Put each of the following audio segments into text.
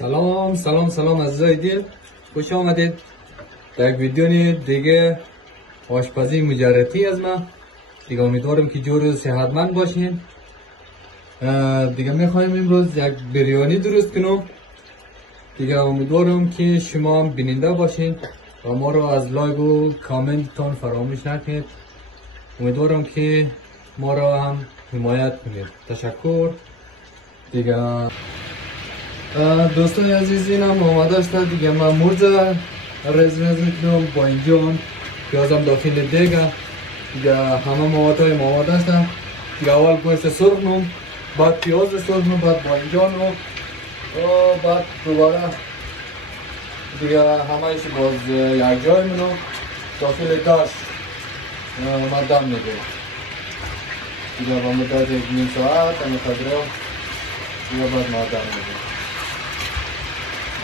سلام عزیزای دل، خوش آمدید در یک ویدیو دیگه آشپزی مجربی از من. دیگه امیدوارم که جور و صحتمند باشین. دیگه میخوایم امروز یک بریانی درست کنم. دیگه امیدوارم که شما هم بیننده باشین و ما رو از لایک و کامنت تان فراموش نکنید. امیدوارم که ما رو هم حمایت کنید. تشکر. دیگه دوستان عزیز، اینم آماده است. دیگه من مرز رز میکنم با اینجا پیازم داخل دیگه. دیگه همه موادهای آماده است. دیگه اول گوشت سرخ نم، بعد پیاز سرخ نم، بعد با اینجا نم و بعد دوباره دیگه همهش باز یک جای منم داخل داش ما دم میده. دیگه با مدت یک نیم ساعت همه قدره دیگه بعد ما دم میده.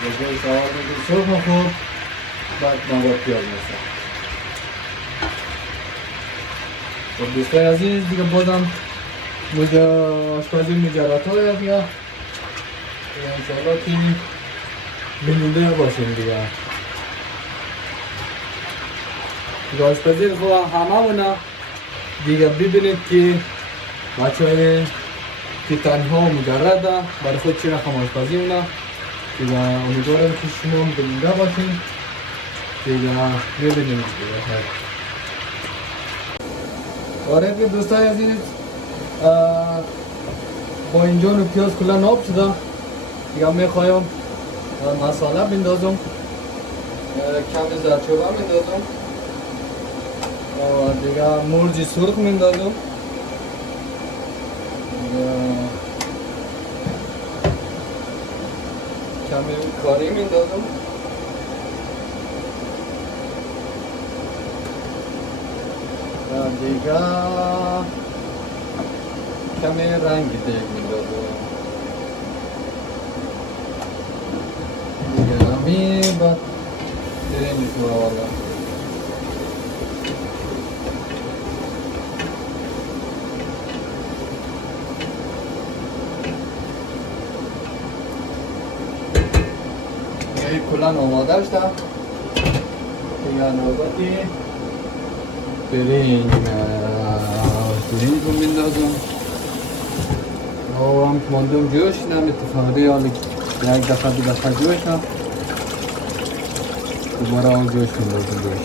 دیگه سوار میگه سرخ خوب، بعد مواد پیاز میسه. خب دوستای عزیز، دیگه بازم آشپزی مجرد های دیگه انشاءالله که بیننده باشیم. دیگه آشپزی خب همه مونه دیگه ببینید که بچه های که تنها مجرد برای خود چی رقم آشپزی مونه. دیگه امیدوارم که شما هم بیننده باشین. دیگه ببینیم دیگه. آره که دوستای عزیز، با اینجا و پیاز کلا ناب شده. دیگه میخوایم مساله بندازم، کمی زرچوبه بندازم و دیگه مرچ سرخ بندازم. کمی کاری بندازم. دیگه کمی رنگ دیگه میدازم. دیگه همی بعد دیگه میکنم والا. دیگه کلن آماده شدم. دیگه نوبتی برنج رو میندازم. هم که ماندم جوش نم اتفاقی حالی یک دفعه دو دفعه جوش نم دوباره آن جوش میندازم جوش.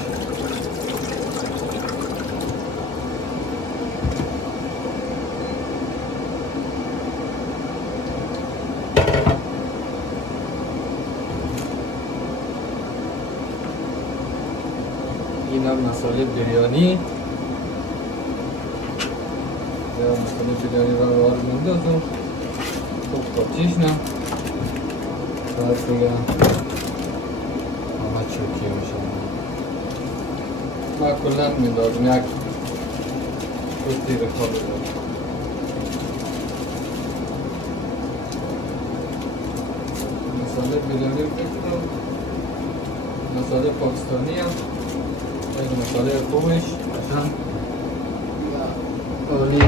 این هم مساله بریانی. مساله بریانی رو میندازم. خوب قاطیش نم بعد دیگه همه چوکی میشه. من کلن میندازم یک کشتی به خواب بدازم. مساله بریانی بکنم. مساله پاکستانی هم خیلی مساله خوبش قشنگ عالی.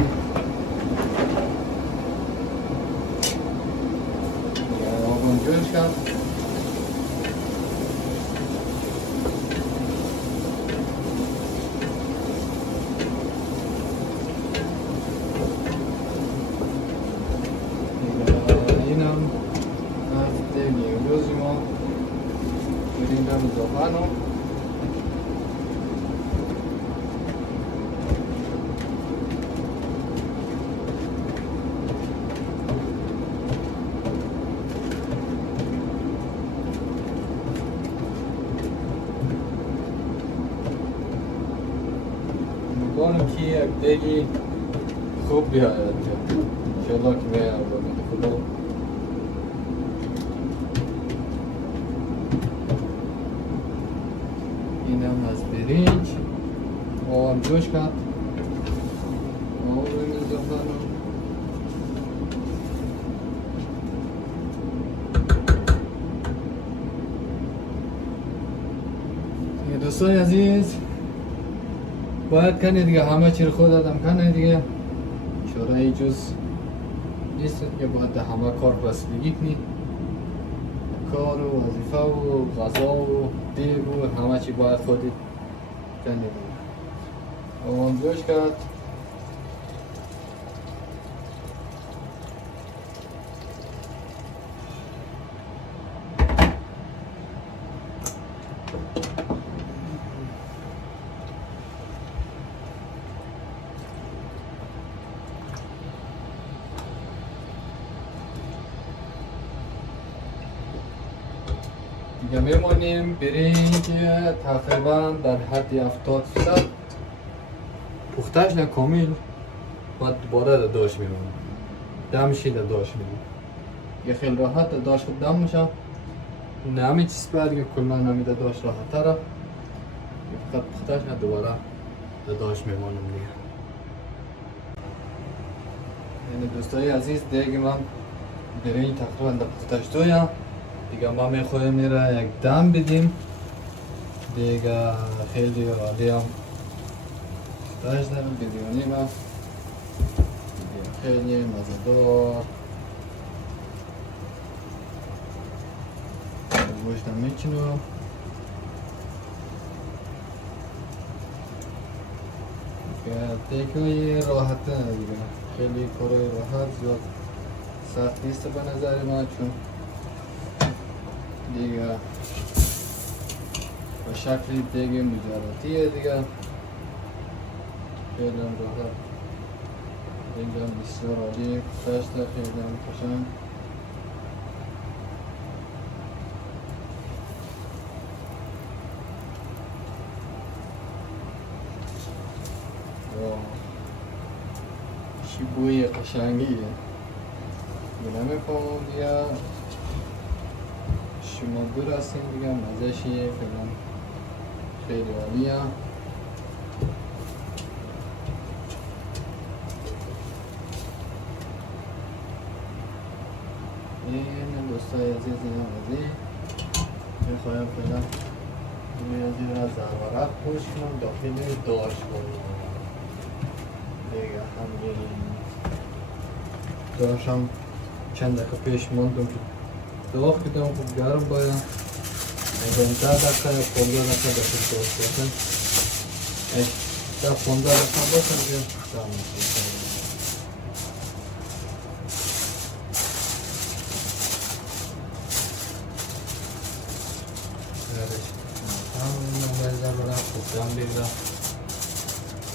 آبان جوش کن. اینم هفته نیمروزی ما برینم زبانو. امیدوارم که یک دیگی خوب بیاید. انشاءالله که بیاید خدا. اینم از برنج آم جوش کرد. آم رو میزدن. دوستان عزیز، باید کنه دیگه همه چی رو خود آدم کنه دیگه. چاره جز نیست که باید همه کار بستگی کنی. کار و وظیفه و غذا و دیگ و همه چی باید خودی کنی بود. اون جوش کرد دیگه میمونیم برنج تقریبا در حد 70% پختهش نکامل باید دوباره داشت میمونیم دمشی داشت میمونیم یه خیلی راحت داشت خود دم میشه نمی چیز باید دیگه کلا نمیده داشت راحت تره فقط پختهش دوباره داشت میمونیم دیگه. یعنی دوستای عزیز دیگه من برنج تقریبا در پختهش دویم دیگه ما میخوایم میره یک دم بدیم دیگه خیلی عالی هم پختهش دارم بریانی ما خیلی مزه‌دار گوشت هم میچینم دیگه راحت دیگه خیلی کارای راحت زیاد سخت نیست به نظر من چون دیگه به شکل دیگه مجراتیه دیگه خیلی هم راحت دیگه هم بسیار عالی پختهش ده خیلی هم قشنگ چی بوی قشنگیه دیگه نمیفهمم دیگه شما برسیم دیگه مزه‌شیه فعلا خیلی عالیه این دوستای عزیز این عزیز میخوایم فعلا روی از این را زرورق پوش کنم داخلی داشت کنم دیگه همین داشتم چند دقیقه پیش موندم که داغ کردم خوب گرم باید اگر 10 دقیقه یا 15 دقیقه داخل داشت باشن 15 دقیقه باشن دیگه تمام میشه خوب دم بیزم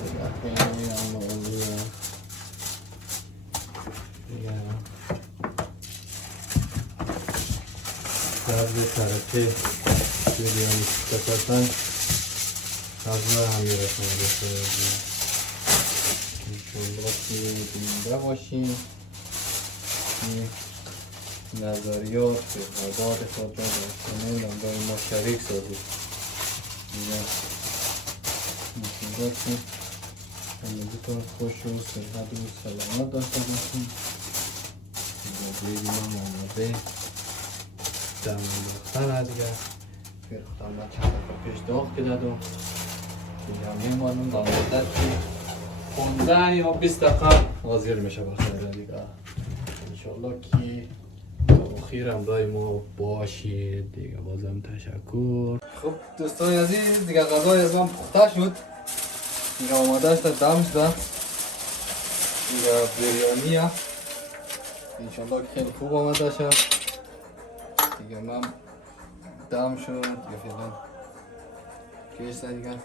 دیگه خیلی هم عالیه دیگه طرز طرفی بریانی بسازن غذا هم میرسن بسازن انشالله که دینده باشیم نظریات پیغادات خود را در چنل همراه ما شریک سازیم دیگه انشالله که همگیتون خوش و صحت و سلامت داشته باشیم دیگه دیگه ما آماده دم داختر دیگه پیر خودم با چند دقیقه پیش داغ که دادم دیگه میمانم با مدت که 15 یا 20 دقیقه حاضر میشه بخیر دیگه انشالله که اخیر همراه ما باشید دیگه بازم تشکر. خب دوستای عزیز دیگه غذای از من پخته شد دیگه آماده است دم شده دیگه بریانیه انشالله که خیلی خوب آماده شد دیگه من دم شد دیگه فعلا کشت دیگه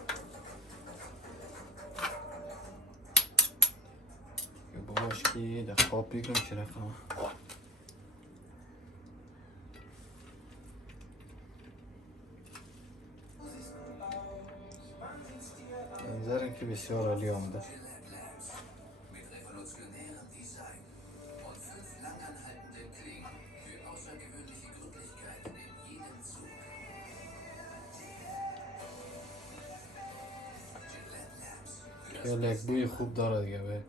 باش که در خواب بگم چه رقمه نظرم که بسیار عالی آمده خیلی یک بوی خوب داره دیگه به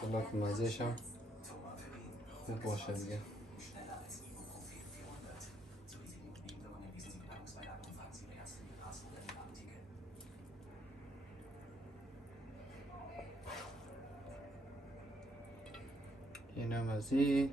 خیلی که مزهش هم خوب باشه دیگه اینم از این